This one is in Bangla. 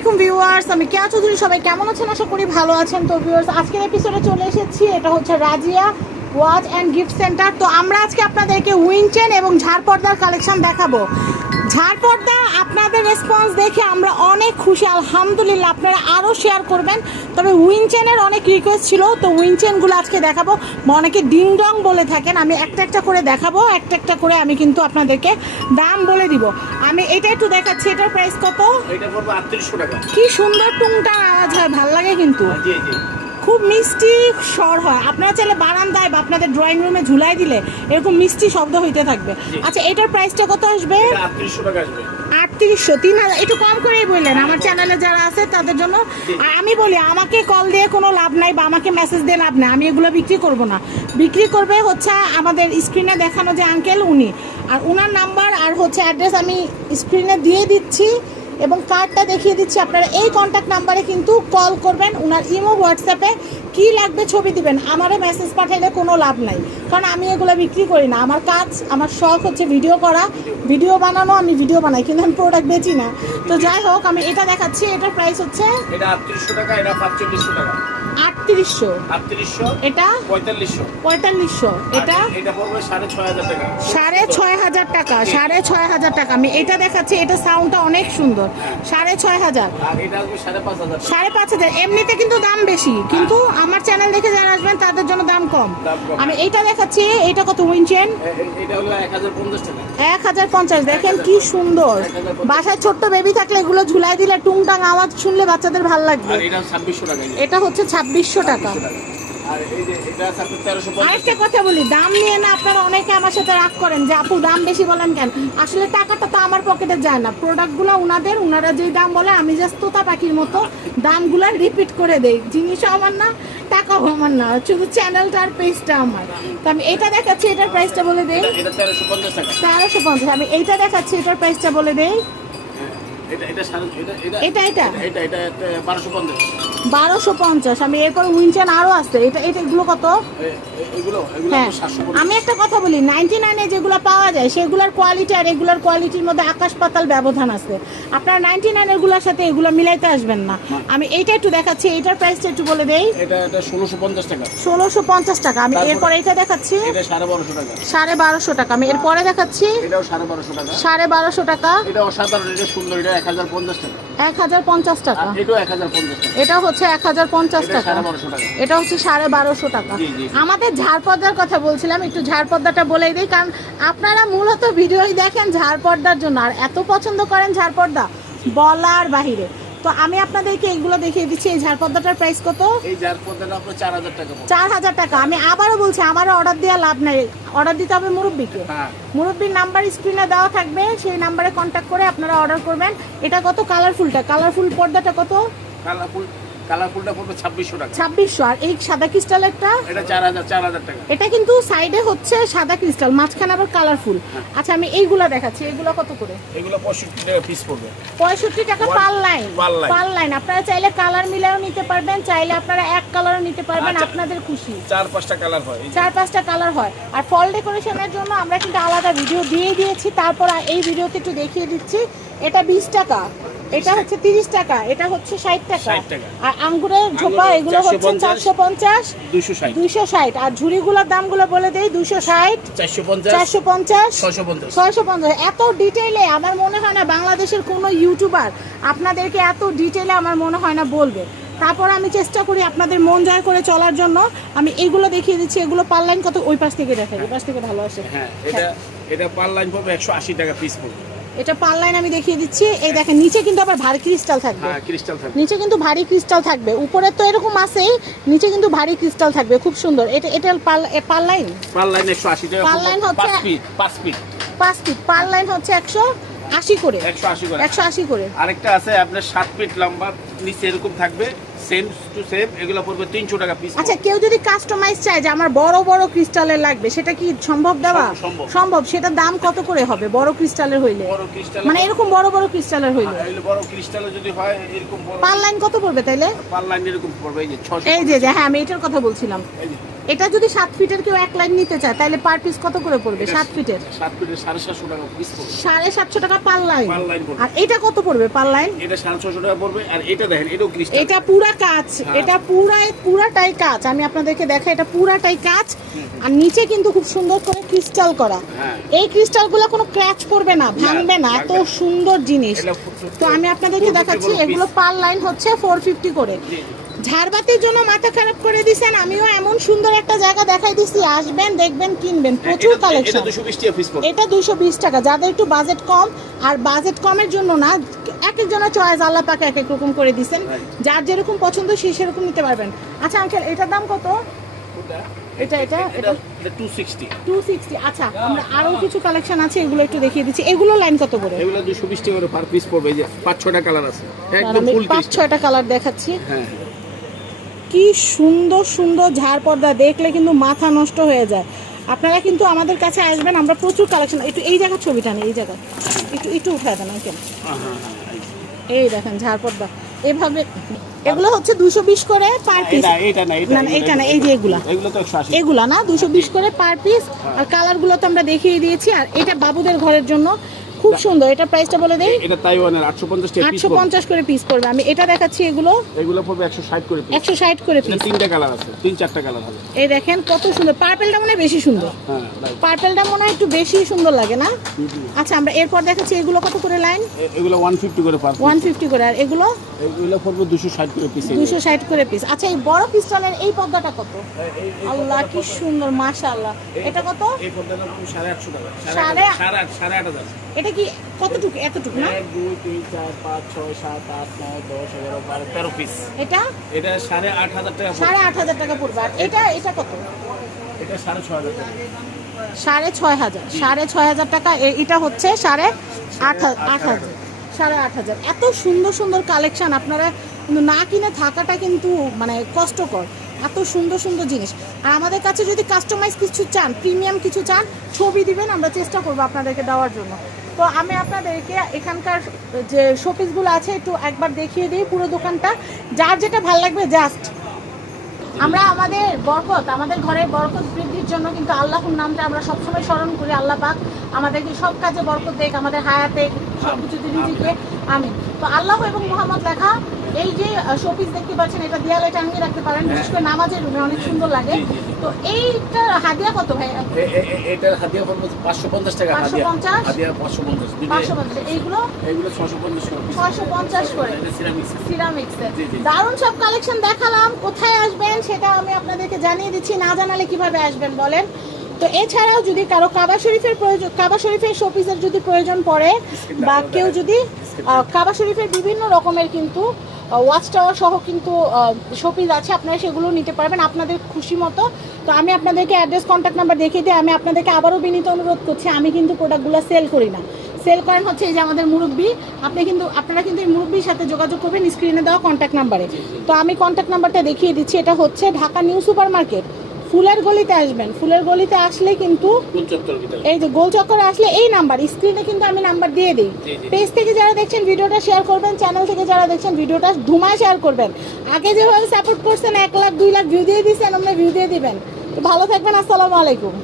আলাইকুম ভিউয়ার্স, আমি কেয়া চৌধুরী, সবাই কেমন আছেন? আশা করি ভালো আছেন। তো ভিউয়ার্স, আজকের এপিসোডে চলে এসেছি, এটা হচ্ছে Razia. Watch and gift centre. তো আমরা আজকে আপনাদেরকে উইনচেন এবং ঝাড়পর্দার কালেকশন দেখাবো। ঝাড়পর্দা আপনাদের রেসপন্স দেখে আমরা অনেক খুশি আলহামদুলিল্লাহ আপনারা আরও শেয়ার করবেন। তবে উইনচেনের অনেক রিকোয়েস্ট ছিল তো উইনচেনগুলো আজকে দেখাবো। অনেকে ডিং ডং বলে থাকেন আমি একটা একটা করে দেখাবো একটা একটা করে আমি কিন্তু আপনাদেরকে দাম বলে দিব। আমি এটা একটু দেখাচ্ছি এটার প্রাইস কত? কি সুন্দর টুংটাং আওয়াজ হয় ভালো লাগে কিন্তু। জি জি। খুব মিষ্টি স্বর হয়। আপনারা চাইলে বারান্দায় বা আপনাদের ড্রয়িং রুমে ঝুলাই দিলে এরকম মিষ্টি শব্দ হইতে থাকবে। আচ্ছা এটার প্রাইসটা কত আসবে? আটত্রিশশো তিন হাজার। একটু কম করেই বললেন আমার চ্যানেলে যারা আছে তাদের জন্য। আর আমি বলি আমাকে কল দিয়ে কোনো লাভ নাই বা আমাকে মেসেজ দিয়ে লাভ নাই। আমি এগুলো বিক্রি করব না। বিক্রি করবে হচ্ছে আমাদের স্ক্রিনে দেখানো যে আঙ্কেল উনি। আর ওনার নাম্বার আর হচ্ছে অ্যাড্রেস আমি স্ক্রিনে দিয়ে দিচ্ছি। এবং কার্ডটা দেখিয়ে দিচ্ছি, আপনারা এই কন্ট্যাক্ট নাম্বারে কিন্তু কল করবেন ওনার ইমো হোয়াটসঅ্যাপে কি লাগবে ছবি দিবেন, আমারও মেসেজ পাঠাইলে কোনো লাভ নাই। কারণ আমি এগুলো বিক্রি করি না, আমার কাজ, আমার শখ হচ্ছে ভিডিও করা ভিডিও বানানো, আমি ভিডিও বানাই, কিন্তু আমি প্রোডাক্ট বেচি না। তো যাই হোক, আমি এটা দেখাচ্ছি, এটার প্রাইস হচ্ছে এটা আটত্রিশশো টাকা, এটা টাকা। আটত্রিশশো। আটত্রিশশো এটা? পঁয়তাল্লিশশো। পঁয়তাল্লিশশো। এটা? এটা পড়বে সাড়ে ছয় হাজার টাকা। সাড়ে ছয় হাজার টাকা সাড়ে ছয় হাজার টাকা। আমি এটা দেখাচ্ছি এটা সাউন্ডটা অনেক সুন্দর। সাড়ে ছয় হাজার। এটা সাড়ে পাঁচ হাজার এমনিতে কিন্তু দাম বেশি কিন্তু আমার চ্যানেল দেখে যারা আসবেন তাদের জন্য দাম কম। আমি এইটা দেখাচ্ছি এটা কত উইনচেন এটা এক হাজার পঞ্চাশ দেখেন কি সুন্দর। বাসায় ছোট্ট বেবি থাকলে এগুলো ঝুলাই দিলে টুংটাং আওয়াজ শুনলে বাচ্চাদের ভালো লাগবে। এটা। এটা হচ্ছে ছাব্বিশশো টাকা। 2600 টাকা। আর এই যে এটা আছে আপনার তেরোশো পঞ্চাশ। আরেকটা কথা বলি দাম নিয়ে না আপনারা অনেকে আমার সাথে রাগ করেন যে আপু দাম বেশি বলেন কেন? আসলে টাকাটা তো আমার পকেটে যায় না। প্রোডাক্টগুলো উনাদের উনারা যেই দাম বলে আমি জাস্ট তোতা পাখির মতো দামগুলো রিপিট করে দেই। জিনিসও আমার না টাকাও আমার না। শুধু চ্যানেলটা আর পেজটা আমার। তো আমি এটা দেখাচ্ছি এটার প্রাইসটা বলে দেই। তেরোশো পঞ্চাশ আমি এইটা দেখাচ্ছি এটার প্রাইসটা বলে দেই। এটা। এটা এটা এটা এটা এটা বারোশো পঞ্চাশ। বারোশো পঞ্চাশ। আমি এরপর উইনচান আরও আসছে এটা এটা এগুলো কত? হ্যাঁ। আমি একটা কথা বলি নাইনটি নাইনে যেগুলো পাওয়া যায় সেগুলোর কোয়ালিটি আর রেগুলার কোয়ালিটির মধ্যে আকাশ পাতাল ব্যবধান আছে। আপনারা নাইনটি নাইনেরগুলোর সাথে এগুলো মিলাইতে আসবেন না। আমি এইটা একটু দেখাচ্ছি এইটার প্রাইসটা একটু বলে দেই। ষোলোশো পঞ্চাশ টাকা। ষোলোশো পঞ্চাশ টাকা। আমি এরপর এইটা দেখাচ্ছি। সাড়ে বারোশো টাকা। আমি এরপরে দেখাচ্ছি। সাড়ে বারোশো টাকা। সাড়ে বারোশো টাকা। এটা অসাধারণ এটা সুন্দর এটা এক হাজার পঞ্চাশ টাকা। এক হাজার পঞ্চাশ টাকা। এটা হচ্ছে এক হাজার পঞ্চাশ টাকা। এটা হচ্ছে সাড়ে বারোশো টাকা। আমাদের ঝাড়পর্দার কথা বলছিলাম একটু ঝাড়পর্দাটা বলেই দিই কারণ আপনারা মূলত ভিডিওই দেখেন ঝাড়পর্দার জন্য। আর এত পছন্দ করেন ঝাড়পর্দা বলার বাহিরে। তো আমি আপনাদেরকে এগুলো দেখিয়ে দিচ্ছি। এই ঝাড়পদ্মাটার প্রাইস কত? এই ঝাড়পদ্মাটা আপনার চার হাজার টাকা। চার হাজার টাকা। আমি আবারও বলছি আমার অর্ডার দেওয়া লাভ নাই। অর্ডার দিতে হবে মুরব্বীকে। হ্যাঁ। মুরব্বীর নাম্বার স্ক্রিনে দেওয়া থাকবে সেই নাম্বারে কন্ট্যাক্ট করে আপনারা অর্ডার করবেন। এটা কত কালারফুলটা কালারফুল পর্দাটা কত? কালারফুল কালারফুলটা পড়বে ছাব্বিশশো টাকা। ছাব্বিশশো আর এই সাদা ক্রিস্টালেরটা এটা চার হাজার চার হাজার টাকা। এটা কিন্তু সাইডে হচ্ছে সাদা ক্রিস্টাল মাঝখানে আবার কালারফুল আচ্ছা আমি এইগুলা দেখাচ্ছি এইগুলো কত করে? এগুলো পঁয়ষট্টি টাকা পিস পড়বে। পঁয়ষট্টি টাকা One- per line per line আপনারা চাইলে কালার মিলাও নিতে পারবেন চাইলে আপনারা এক কালারও নিতে পারবেন আচ্ছা। আপনাদের খুশি। চার পাঁচটা কালার হয় চার পাঁচটা কালার হয়। আর ফল ডেকোরেশনের জন্য আমরা কিন্তু আলাদা ভিডিও দিয়ে দিয়েছি তারপর এই ভিডিওতে একটু দেখিয়ে দিচ্ছি। এটা বিশ টাকা। এটা হচ্ছে তিরিশ টাকা এটা হচ্ছে ষাট টাকা। 60 টাকা। আর আঙ্গুরের ঝোপা এগুলো হচ্ছে 450 চারশো পঞ্চাশ দুইশো ষাট। দুইশো ষাট। আর ঝুড়িগুলোর দামগুলো বলে দেই দুশো ষাট চারশো পঞ্চাশ চারশো পঞ্চাশ ছয়শো পঞ্চাশ। ছয়শো পঞ্চাশ। এত ডিটেইলে আমার মনে হয় না বাংলাদেশের কোনো ইউটিউবার আপনাদেরকে এত ডিটেইলে আমার মনে হয় না বলবে। তারপর আমি চেষ্টা করি আপনাদের মন জয় করে চলার জন্য। আমি এগুলো দেখিয়ে দিচ্ছি এগুলো পার লাইন কত? ওই পাশ থেকে দেখাই ওই পাশ থেকে ভালো আসে। হ্যাঁ এটা এটা পার লাইন পড়বে একশো আশি টাকা পিস পড়বে। এটা পার লাইন আমি দেখিয়ে দিচ্ছি। এই দেখেন নিচে কিন্তু আবার ভারী ক্রিস্টাল থাকবে। হ্যাঁ ক্রিস্টাল থাকবে। নিচে কিন্তু ভারী ক্রিস্টাল থাকবে। উপরে তো এরকম আছেই নিচে কিন্তু ভারী ক্রিস্টাল থাকবে। খুব সুন্দর। এটা এটা লাইন? পার লাইন টাকা পড়বে। হচ্ছে- পাঁচ পিস পাঁচ পিস পাঁচ ফিট। লাইন হচ্ছে একশো আশি করে। একশো আশি করে। একশো আশি করে। আরেকটা আছে আপনার সাত ফিট লম্বা নিচে এরকম থাকবে। সেম টু সেম এগুলো পড়বে তিনশো টাকা পিস আচ্ছা কেউ যদি কাস্টমাইজ চায় যে আমার বড় বড় ক্রিস্টালের লাগবে সেটা কি সম্ভব দেওয়া? সম্ভব। সেটা সেটার দাম কত করে হবে বড় ক্রিস্টালের হইলে? বড় ক্রিস্টাল মানে এরকম বড় বড় ক্রিস্টালের হইলে? বড় ক্রিস্টাল যদি হয় এরকম বড় পার লাইন কত পড়বে তাইলে? পার লাইন এরকম পড়বে এই যে 600 এই যে হ্যাঁ আমি এটার কথা বলছিলাম। এই যে। এটা যদি সাত ফিটের কেউ এক লাইন নিতে চায় তাহলে পার পিস কত করে পড়বে? সাত ফিটের? সাত ফিটের সাড়ে সাতশো টাকা পিস পড়বে। সাড়ে সাতশো টাকা পার লাইন পার। আর এটা কত পড়বে পার লাইন এটা সাড়ে ছশো টাকা পড়বে আর এটা দেখেন এটাও ক্রিস্টাল এটা পুরা কাজ হ্যাঁ। এটা পুরাই পুরাটাই কাজ আমি আপনাদেরকে দেখাই এটা পুরাটাই কাজ আর নিচে কিন্তু খুব সুন্দর করে ক্রিস্টাল করা। হ্যাঁ। এই ক্রিস্টালগুলো কোনো ক্র্যাচ করবে না ভাঙবে না এত সুন্দর জিনিস। তো আমি আপনাদেরকে দেখাচ্ছি এগুলো পার লাইন হচ্ছে ফোর ফিফটি করে। ঝাড়বাতির জন্য মাথা খারাপ করে দিছেন আমিও এমন সুন্দর একটা জায়গা দেখাই দিছি আসবেন দেখবেন কিনবেন প্রচুর এটা- এটা কালেকশন এটা দুশো বিশ টাকা যাদের একটু বাজেট কম আর বাজেট কমের জন্য না এক একজনের চয়েস আল্লাহ পাকে এক এক রকম করে দিছেন। যার যেরকম পছন্দ সে সেরকম নিতে পারবেন। আচ্ছা আঙ্কেল এটার দাম কত? এটা এটা আচ্ছা আমরা কিছু কালেকশন আছে এগুলো একটু দেখিয়ে দিচ্ছি। এগুলো লাইন কত করে? এগুলো দুশো বিশ টাকা করে পার পিস পড়বে এই যে পাঁচ ছটা কালার আছে। একদম ফুল কালার দেখাচ্ছি। হ্যাঁ। কি সুন্দর সুন্দর ঝাড় পর্দা দেখলে কিন্তু মাথা নষ্ট হয়ে যায়। আপনারা কিন্তু আমাদের কাছে আসবেন আমরা প্রচুর কালেকশন একটু এই জায়গার ছবিটা নেই এই জায়গা একটু একটু উঠায় দেন কেন হ্যাঁ, হ্যাঁ, হ্যাঁ। এই দেখেন ঝাড় পর্দা এভাবে এগুলো হচ্ছে দুশো বিশ করে পার পিস না না, এটা না, এই যে এগুলা। এগুলো না দুশো বিশ করে পার পিস আর কালারগুলো তো আমরা দেখিয়ে দিয়েছি আর এটা বাবুদের ঘরের জন্য। খুব সুন্দর। এটা প্রাইসটা বলে দেই এটা তাইওয়ানের আটশো পঞ্চাশ টাকা পিস আটশো পঞ্চাশ করে পিস পড়বে। আমি এটা দেখাচ্ছি এগুলো। এগুলো পড়বে একশো ষাট করে পিস একশো ষাট করে এটা পিস তিনটা কালার আছে। তিন চারটা কালার হবে। এই দেখেন কত সুন্দর। পার্পেলটা মনে হয় বেশি সুন্দর। হ্যাঁ. পার্পেলটা মনে হয় একটু বেশি সুন্দর লাগে না? আচ্ছা আমরা এরপর দেখাচ্ছি এগুলো কত করে লাইন এগুলো ওয়ান ফিফটি করে পার ওয়ান ফিফটি করে। আর এগুলো? এগুলো পড়বে দুশো ষাট করে পিস দুশো ষাট করে পিস আচ্ছা এই বড় পিস্টলের এই পর্দাটা কত? আল্লাহ কি সুন্দর মাশাআল্লাহ। এটা কত? এই পর্দাটা পড়বে সাড়ে আটশো টাকা। সাড়ে- সাড়ে আট সাড়ে আট হাজার। এটা কি কতটুকু এতটুকু না? এক দুই তিন চার পাঁচ ছয় সাত আট নয় দশ এগারো বারো তেরো পিস এটা? এটা সাড়ে আট হাজার টাকা। সাড়ে আট হাজার টাকা পড়বে। আর এটা এটা কত? এটা সাড়ে ছয় হাজার টাকা। সাড়ে ছয় হাজার। সাড়ে ছয় হাজার টাকা। এটা হচ্ছে সাড়ে আট আট হাজার। সাড়ে আট হাজার। এত সুন্দর সুন্দর কালেকশন আপনারা কিন্তু না কিনে থাকাটা কিন্তু মানে কষ্টকর। এত সুন্দর সুন্দর জিনিস। আর আমাদের কাছে যদি কাস্টমাইজ কিছু চান প্রিমিয়াম কিছু চান ছবি দিবেন আমরা চেষ্টা করব আপনাদেরকে দেওয়ার জন্য। তো আমি আপনাদেরকে এখানকার যে শোপিসগুলো আছে, একটু একবার দেখিয়ে দিই পুরো দোকানটা। যার যেটা ভালো লাগবে, জাস্ট। আমরা আমাদের বরকত, আমাদের ঘরের বরকত বৃদ্ধির জন্য কিন্তু আল্লাহর নামটা আমরা সবসময় স্মরণ করি, আল্লাহ পাক আমাদেরকে সব কাজে বরকত দেখ আমাদের হায়াতে সব কিছুতে নিজেকে আমি তো আল্লাহ এবং মোহাম্মদ লেখা এই যে শোপিস দেখতে পাচ্ছেন এটা দেয়ালে টাঙিয়ে রাখতে পারেন বিশেষ করে নামাজের রুমে অনেক সুন্দর লাগে। তো এইটা হাদিয়া কত ভাই? এটার হাদিয়া পড়বে পাঁচশো পঞ্চাশ টাকা হাদিয়া। 550? হাদিয়া পাঁচশো পঞ্চাশ দুইটা পাঁচশো পঞ্চাশ। এইগুলো? টাকা piece। ছয়শো পঞ্চাশ করে। এটা সিরামিক্স জি। দারুণ সব কালেকশন দেখালাম। কোথায় আসবেন সেটা আমি আপনাদেরকে জানিয়ে দিচ্ছি। না জানালে কীভাবে আসবেন বলেন? তো এছাড়াও যদি কারও কাবা শরীফের প্রয়োজন কাবা শরীফের শোপিসের যদি প্রয়োজন পড়ে বা কেউ যদি কাবা শরীফের বিভিন্ন রকমের কিন্তু ওয়াচ টাওয়ার সহ কিন্তু শোপিস আছে, আপনারা সেগুলো নিতে পারবেন আপনাদের খুশি মতো। তো আমি আপনাদেরকে অ্যাড্রেস কন্ট্যাক্ট নাম্বার দেখিয়ে দিই, আমি আপনাদেরকে আবারও বিনীত অনুরোধ করছি, আমি কিন্তু প্রোডাক্টগুলো সেল করি না। সেল করেন হচ্ছে এই যে আমাদের মুরব্বী, আপনি কিন্তু, আপনারা কিন্তু এই মুরব্বীর সাথে যোগাযোগ করবেন স্ক্রিনে দেওয়া কন্ট্যাক্ট নাম্বারে তো আমি কন্ট্যাক্ট নাম্বারটা দেখিয়ে দিচ্ছি, এটা হচ্ছে ঢাকা নিউ সুপার মার্কেট ফুলের গলিতে আসবেন। ফুলের গলিতে আসলে কিন্তু এই যে গোল চক্করে আসলে এই নাম্বার স্ক্রিনে কিন্তু আমি নাম্বার দিয়ে দিই। পেজ থেকে যারা দেখছেন ভিডিওটা শেয়ার করবেন চ্যানেল থেকে যারা দেখছেন ভিডিওটা ধুমা শেয়ার করবেন। আগে যেভাবে সাপোর্ট করছেন এক লাখ দুই লাখ ভিউ দিয়ে দিচ্ছেন আমরা ভিউ দিয়ে দিবেন। তো ভালো থাকবেন আসসালামু আলাইকুম।